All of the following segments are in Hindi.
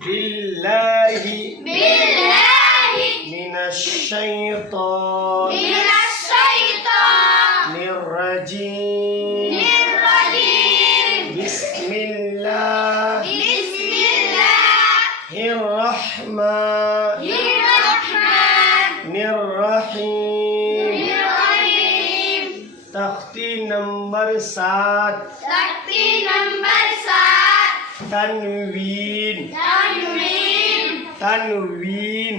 बिल्लाहि मिनश्शैतानिर्रजीम बिस्मिल्लाहिर्रहमानिर्रहीम। तख्ती नंबर 7 तनवीन तनवीन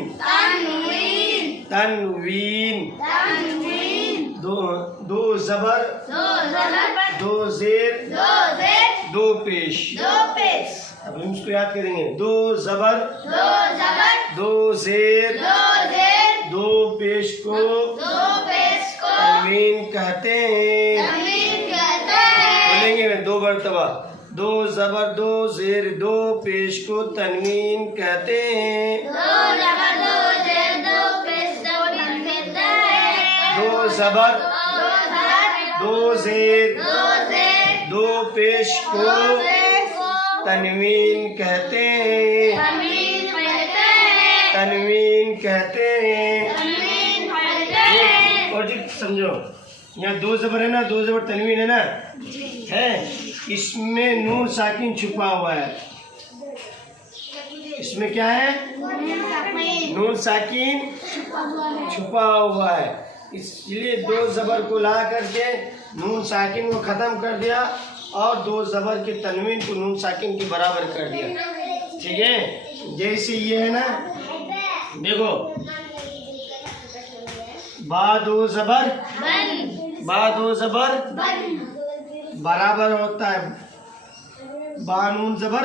तनवीन दो जबर दो जेर दो पेश। अब हम इसको याद करेंगे। दो जबर दो जेर दो पेश को तनवीन कहते हैं। बोलेंगे दो मरतबा। दो जबर दो जेर दो पेश को तनवीन कहते हैं। दो जबर दो जेर दो पेश को तनवीन कहते हैं। तनवीन कहते हैं। और जी समझो, यहाँ दो जबर है ना, दो जबर तनवीन है ना, है। इसमें नून साकिन छुपा हुआ है। इसमें क्या है? नून साकिन छुपा हुआ है। इसलिए दो जबर को ला करके नून साकिन को खत्म कर दिया और दो जबर के तनवीन को नून साकिन के बराबर कर दिया। ठीक है, जैसे ये है ना, देखो बा दो जबर बराबर होता है बा नून जबर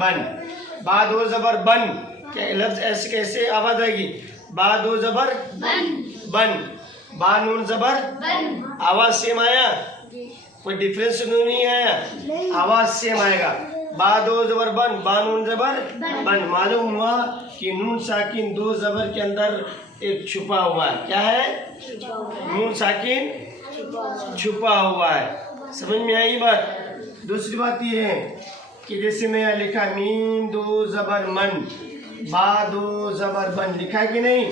बन। बा दो जबर बन, क्या लफ्ज ऐसे कैसे आवाज आएगी? बा दो जबर बन, बा नून जबर आवाज सेम आया? कोई डिफरेंस नहीं आया, आवाज सेम आएगा। बा दो जबर बन, बा नून जबर बन। मालूम हुआ कि नून साकिन दो जबर के अंदर एक छुपा हुआ है। क्या है? नून साकिन छुपा हुआ है। समझ में आई बात? दूसरी बात ये है कि जैसे मैं यहाँ लिखा मीम दो जबर मन, बा दो जबर बन, लिखा कि नहीं?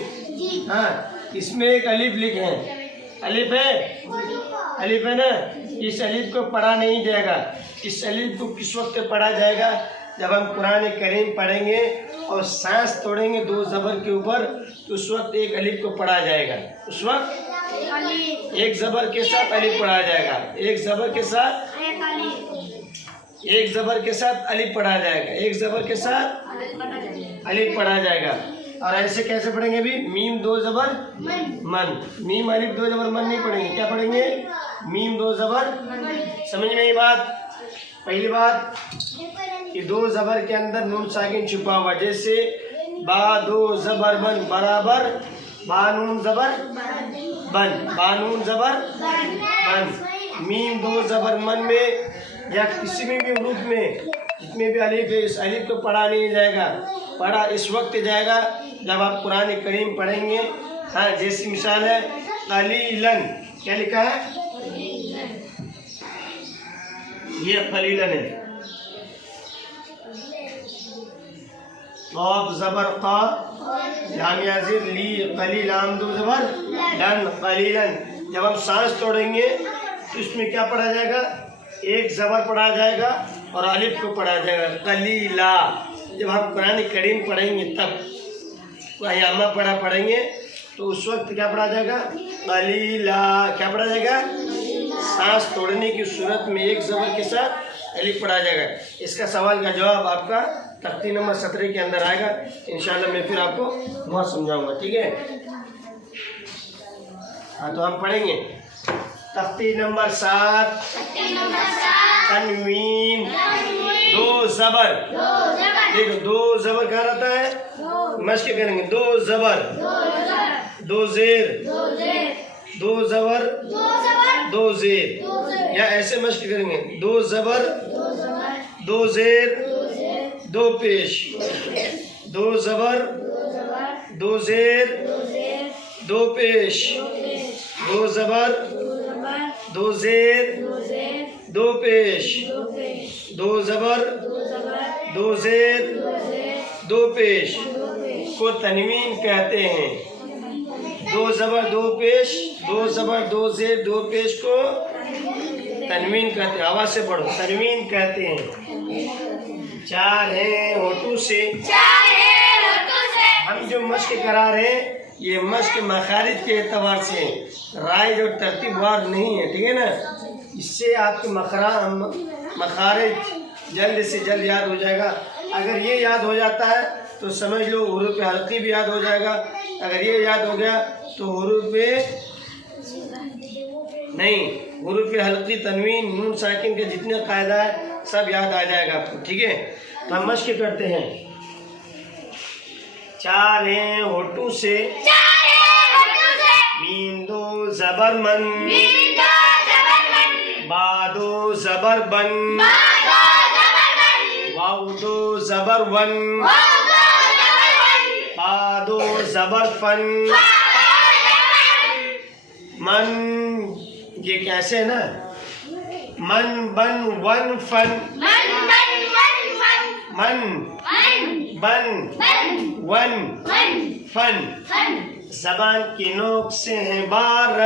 हाँ, इसमें एक अलिफ लिखे हैं। अलिफ है ना, इस अलिफ को पढ़ा नहीं जाएगा। इस अलिफ को किस वक्त पढ़ा जाएगा? जब हम कुरान करीम पढ़ेंगे और सांस तोड़ेंगे दो जबर के ऊपर, तो उस वक्त एक अलिफ को पढ़ा जाएगा। उस वक्त एक जबर के साथ अलिफ पढ़ा जाएगा। एक जबर के साथ अलिफ पढ़ा जाएगा। एक जबर के साथ अलिफ पढ़ा जाएगा। और ऐसे कैसे पढ़ेंगे? भी मीम दो जबर मन, मीम अलिफ दो जबर मन नहीं पढ़ेंगे। क्या पढ़ेंगे? मीम दो जबर। समझ में आई बात? पहली बात कि दो जबर के अंदर नून साकिन छुपा हुआ। जैसे बा दो जबर बन बराबर बा नून जबर बन, बा नून जबर बन। मीम दो जबर मन में या किसी में भी रूप में जितने भी अलिफ है, इस अलिफ को पढ़ा नहीं जाएगा। पढ़ा इस वक्त जाएगा जब आप कुरान करीम पढ़ेंगे। हाँ, जैसी मिसाल है कलीलन, क्या लिखा है? ये कलीलन है। क़ाफ जबर क़ा, लाम याज़िर ली, कलील लाम दो जबर लन, कलीलन। जब हम सांस तोड़ेंगे तो इसमें क्या पढ़ा जाएगा? एक जबर पढ़ा जाएगा और अलिफ को पढ़ा जाएगा, कलीला। जब हम कुरान करीम पढ़ेंगे तब आयामा पढ़ेंगे तो उस वक्त क्या पढ़ा जाएगा? कलीला। क्या पढ़ा जाएगा? सांस तोड़ने की सूरत में एक जबर के साथ अलिफ पढ़ा जाएगा। इसका सवाल का जवाब आपका तख्ती नंबर 17 के अंदर आएगा। इंशाल्लाह मैं फिर आपको बहुत समझाऊंगा। ठीक है, हाँ, तो हम पढ़ेंगे तख्ती नंबर 7 तनवीन दो जबर। देखो दो जबर कहाँ रहता है? मश्क करेंगे। दो जबर दो जेर दो जबर दो जेर, या ऐसे मश्क करेंगे। दो जबर दो जेर दो पेश, दो जबर दो जेर दो पेश, दो जबर दो जेर दो पेश, दो जबर दो जेर दो पेश को तनवीन कहते हैं। दो जबर दो पेश, दो जबर दो जेर दो पेश को तनवीन कहते हैं। आवाज से पढ़ो, तनवीन कहते हैं। चार हैं होठों से, हम जो मश्क करा रहे हैं ये मश्क मखारिज के एतबार से, राइज और तरतीबवार नहीं है, ठीक है ना। इससे आपके मखारिज जल्द से जल्द याद हो जाएगा। अगर ये याद हो जाता है तो समझ लो हुरूफ हल्की भी याद हो जाएगा। अगर ये याद हो गया तो हुरूफ नहीं, हुरूफ हल्की, तनवीन, नून साकिन के जितने कायदा है सब याद आ जाएगा आपको, ठीक है। तो हम मश्क करते हैं। चार हैं होठों से, मीम दो जबर मन, बा दो जबर बन, वाव दो जबर वन, बा दो जबर फन, मन ये कैसे है ना, मन बन वन फन, मन बन वन फन। ज़बान की नोक से है बार,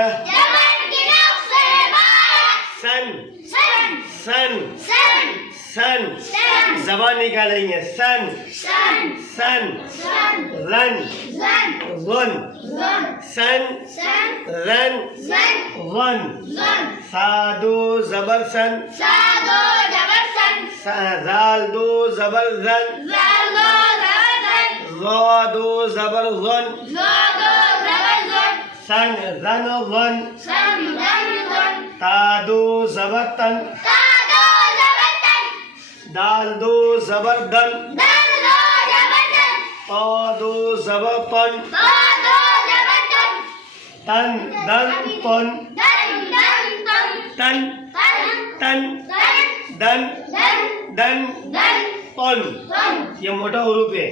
सन सन सन, ज़बान निकालेंगे। सन सन रन वन, सन रन वन। सादो जबर सन, जाल दो जबर जन, ज़ा दो जबर ज़न, सन रन वन। ता दो जबर तन, दाल दो जबर दन, ता दो जबर तन, तन दन तन, तन तन दन दन तन। ये मोटा हुरूफ है।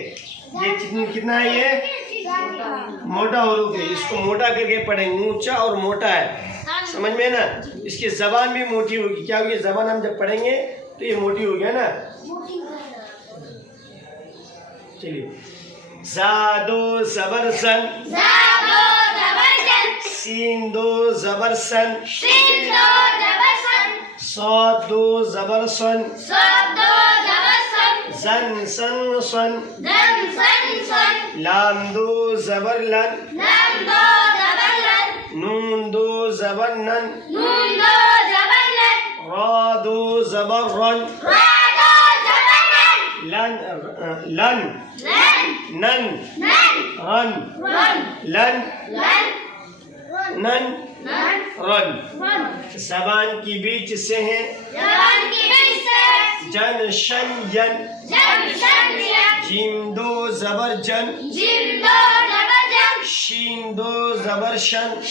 ये कितना है? ये मोटा हुरूफ है। इसको मोटा करके पढ़ेंगे, ऊंचा और मोटा है, समझ में ना। इसकी जबान भी मोटी होगी। क्या होगी? जबान हम जब पढ़ेंगे तो ये मोटी हो गया ना। चलिए, ज़ादो जबर सन, सीन दो जबर सन, सौद दो जबर सन, जन सन सन, लाम दो जबर लन, नून दो जबर नन, रा दो जबर रन, लन लन नन रन, लन नन रन। ज़बान की बीच से है जन शन यन, जीम दो जबर जन, शीन दो जबर शन,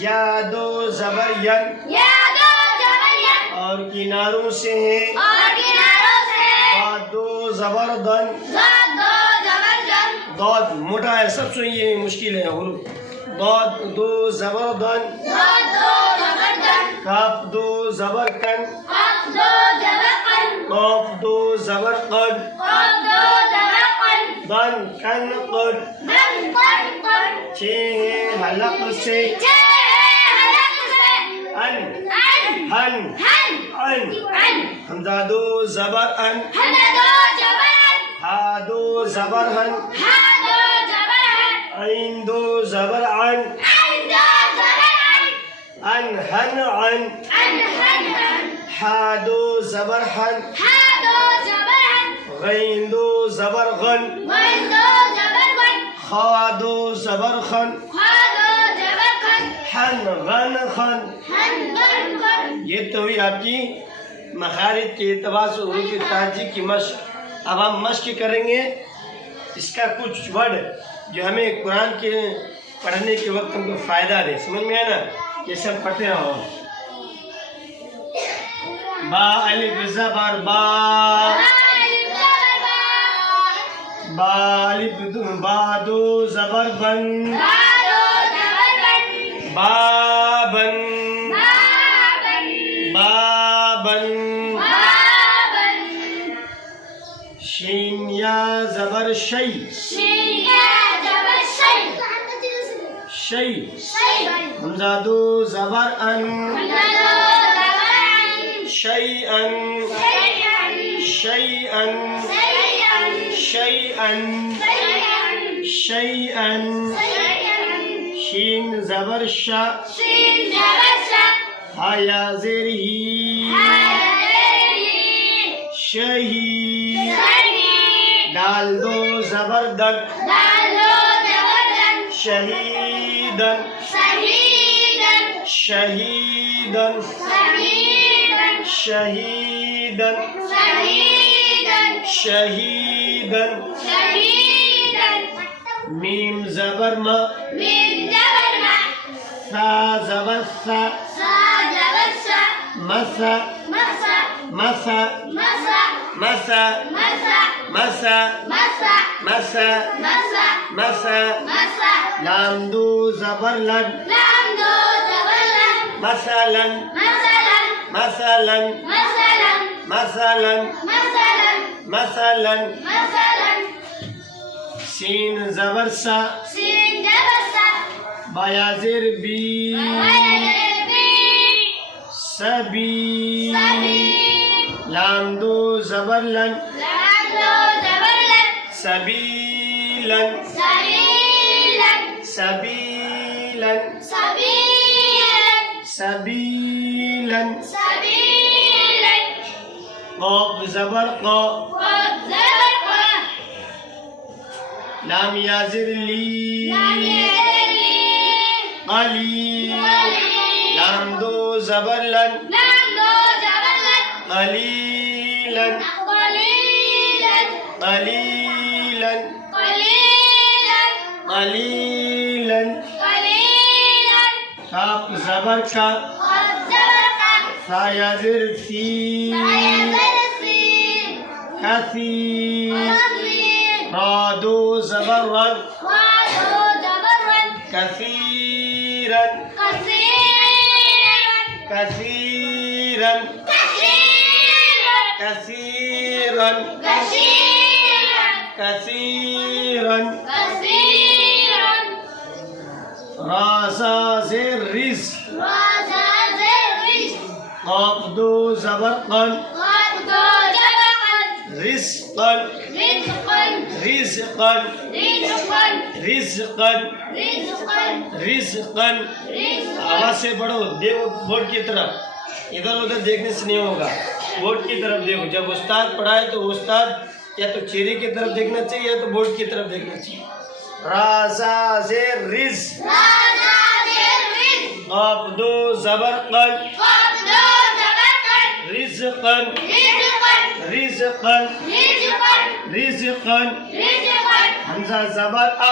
या दो जबर यन, और किनारों से है बा दो जबर दन, दौद मोटा है, सब सुनिए मुश्किल है। दौद दो जबर दन, काफ दो जबर कन, कौफ दो जबर कन, दन कन कन। छे हलक से अन हन अन, हमजा दो जबर अन, हा दो जबर हन, ऐन दो जबर अन, अन हन अन, हा दो जबर हन, गैन दो जबर गन, खा दो जबर खन, हन गन खन। ये तो हुई आपकी मखारिज के एतबार से हुरूफ ताजी की मश्क। अब हम मश्क करेंगे इसका कुछ वर्ड जो हमें कुरान के पढ़ने के वक्त हमको फ़ायदा दे। समझ में आया ना? ये सब पढ़ते रहो। बा अलिफ ज़बर बा, बा अलिफ बा दो ज़बर बन, बाबन बाबन या जबर शै, शै। हमजा दो जबर अन, शैअन, शैअन, शैअन, शैअन। शीन जबर शा, हा या ज़ेर ही, शही। दाल दो जबर दन, शहीदन, शहीदन, शहीदन, शहीदन। मीम जबर म, सा जबर सा, मसा, मसा, मसा, मसा, मसा, मसा। लाम दो जबर लन, मसलन, मसलन, मसलन, मसलन। सीन जबर सा, बाया ज़ेर बी, सबी। लाम दो जबर लन, सबीलन, सबीलन, सबीलन। क़ाफ ज़बर क़ा, लाम या ज़ेर ली, क़ली। लाम दो ज़बर लन, क़लीलन, क़लीलन, क़लीलन। काफ ज़बर का, सा या ज़ेर फ़ी, कसीर। रा दो ज़बर रन, कसीरन, कसीरन, कसीरन, कसीरन। रा ज़ा ज़ेर रिज़, क़ाफ दो ज़बर क़न, रिज़क़न, रिज़क़न, रिज़क़न, रिज़क़न। आवाज से पढ़ो, देखो बोर्ड की तरफ, इधर उधर देखने से नहीं होगा, बोर्ड की तरफ देखो। जब उस्ताद पढ़ाए तो उस्ताद या तो चेहरे की तरफ देखना चाहिए या तो बोर्ड की तरफ देखना चाहिए। राज़ा ज़ेर रिज़, क़ाफ दो ज़बर क़न, रिज़क़न, रिज़क़न, रिज़क़न। हमज़ा ज़बर आ,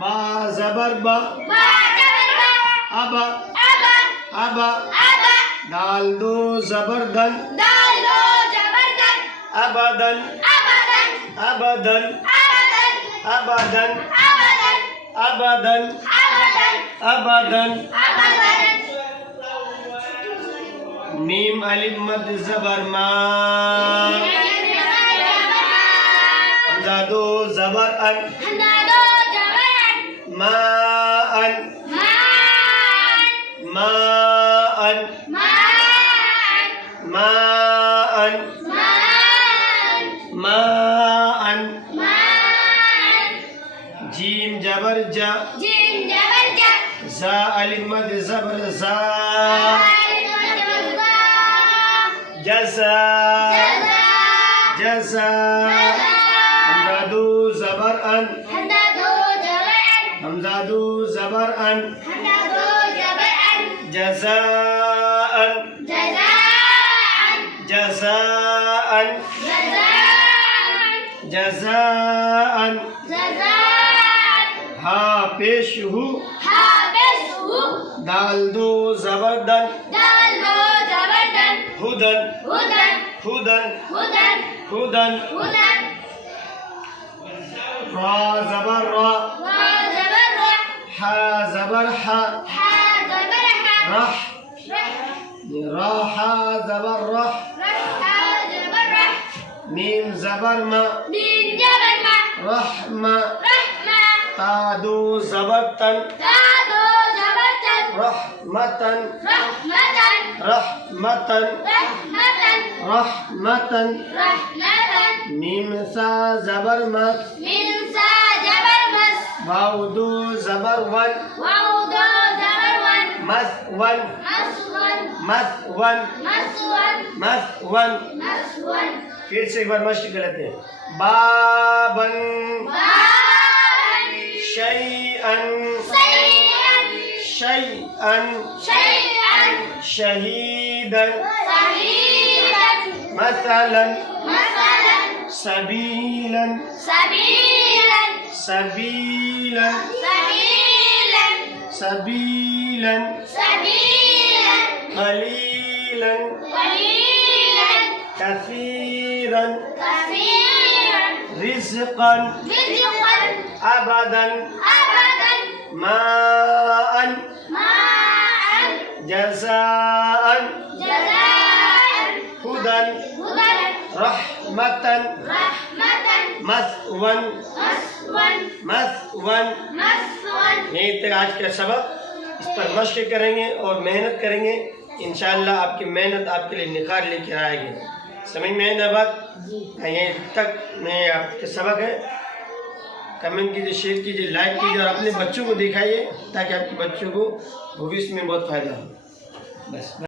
बा ज़बर बा, अबा, अबा। दाल दो ज़बर दन, अबदन, अबदन, अबदन, अबदन, अबदन। मीम अलिफ मद ज़बर मा, हमज़ा दो ज़बर अन, माअन, माअन, माअन, माअन। जीम जबर जा, ज़ा अलिफ मद ज़बर ज़ा, जज़ा, जज़ा। हमज़ा दो ज़बर अन, हमज़ा दो ज़बर अन, जज़ाअन, जज़ाअन, जज़ाअन। हा पेश हु, दाल दो ज़बर दन, हुदन, हुदन, हुदन। रा ज़बर रा, हा ज़बर हा, रह, राहा ज़बर रह। मीम जबर म, मीम जबर मा, रहमा, रहमा, ता दो जबर तन, ता दो जबर तन, रहमतन, रहमतन, रहमतन, रहमतन, रहमतन। रहमतन, मीम सा जबर मस, मीम सा जबर मस, वाव दो जबर वन, वाव दो जबर वन, मस वन, मसवन, मस वन, मसवन, मस वन। मसवन, फिर से एक बार मश्क कर लेते हैं। बाबन, बाबन, शैअन, सैयन, शैअन, शैअन, शहीदन, शहीदन, मसलन, मसलन, सबीलन, सबीलन, सबीलन, सबीलन, सबीलन, सबीलन, कलीलन, कलीलन, कसीरन, कसीरन, रिज़क़न, रिज़क़न, अबदन, अबदन, माअन, माअन, जज़ाअन, जज़ाअन, हुदन, हुदन, रहमतन, रहमतन, मसवन, मसवन, मसवन। मसवन। यहीं तक आज का सबक। इस पर मश्क करेंगे और मेहनत करेंगे, इंशाअल्लाह आपकी मेहनत आपके लिए निखार लेकर आएगी। समझ में है ना बात? यहीं तक मैं आपके सबक है। कमेंट कीजिए, शेयर कीजिए, लाइक कीजिए और अपने बच्चों को दिखाइए ताकि आपके बच्चों को भविष्य में बहुत फ़ायदा हो। बस।